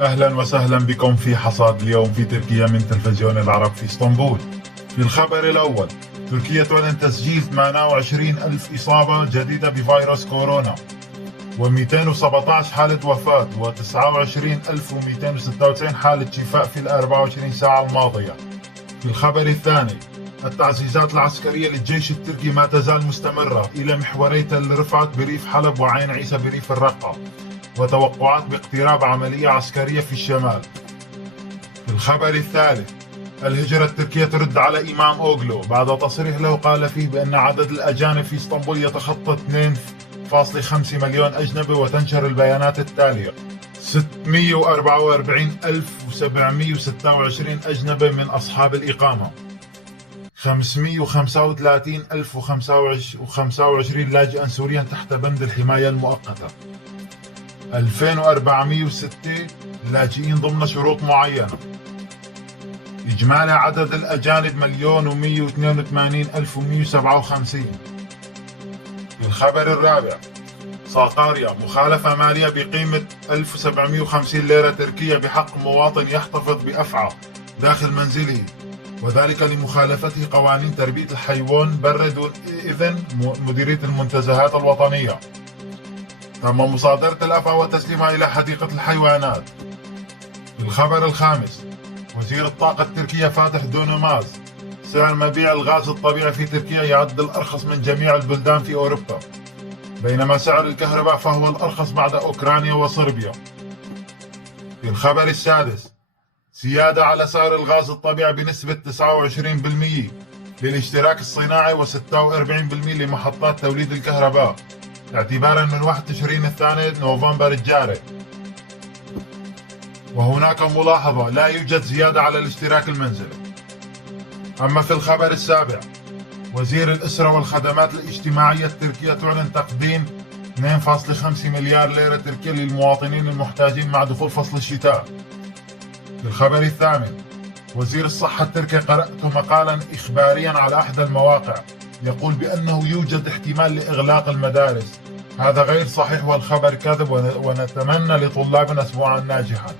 أهلا وسهلا بكم في حصاد اليوم في تركيا من تلفزيون العرب في اسطنبول. في الخبر الأول، تركيا تعلن تسجيل 28 ألف إصابة جديدة بفيروس كورونا و217 حالة وفاة و29296 حالة شفاء في 24 ساعة الماضية. في الخبر الثاني، التعزيزات العسكرية للجيش التركي ما تزال مستمرة إلى محوري تل رفعت بريف حلب وعين عيسى بريف الرقة، وتوقعات باقتراب عملية عسكرية في الشمال. في الخبر الثالث، الهجرة التركية ترد على إمام أوغلو بعد تصريح له قال فيه بأن عدد الأجانب في اسطنبول يتخطى 2.5 مليون أجنبي، وتنشر البيانات التالية: 644,726 أجنبي من أصحاب الإقامة، 535,025 لاجئا سوريا تحت بند الحماية المؤقتة، 2406 لاجئين ضمن شروط معينة. إجمالي عدد الأجانب 1,182,157. في الخبر الرابع، ساقاريا مخالفة مالية بقيمة 1750 ليرة تركية بحق مواطن يحتفظ بأفعى داخل منزله، وذلك لمخالفته قوانين تربية الحيوان برا دون إذن مديرية المنتزهات الوطنية. تم مصادرة الأفعى وتسليمها إلى حديقة الحيوانات. في الخبر الخامس، وزير الطاقة التركية فاتح دونوماز سعر مبيع الغاز الطبيعي في تركيا يعد الأرخص من جميع البلدان في أوروبا، بينما سعر الكهرباء فهو الأرخص بعد أوكرانيا وصربيا. في الخبر السادس، زيادة على سعر الغاز الطبيعي بنسبة 29% للاشتراك الصناعي و46% لمحطات توليد الكهرباء اعتبارا من 1 تشرين الثاني نوفمبر الجاري. وهناك ملاحظة: لا يوجد زيادة على الاشتراك المنزلي. أما في الخبر السابع، وزير الأسرة والخدمات الاجتماعية التركية تعلن تقديم 2.5 مليار ليرة تركية للمواطنين المحتاجين مع دخول فصل الشتاء. في الخبر الثامن، وزير الصحة التركي قرأت مقالا إخباريا على أحد المواقع يقول بأنه يوجد احتمال لإغلاق المدارس. هذا غير صحيح والخبر كاذب، ونتمنى لطلابنا أسبوعا ناجحا.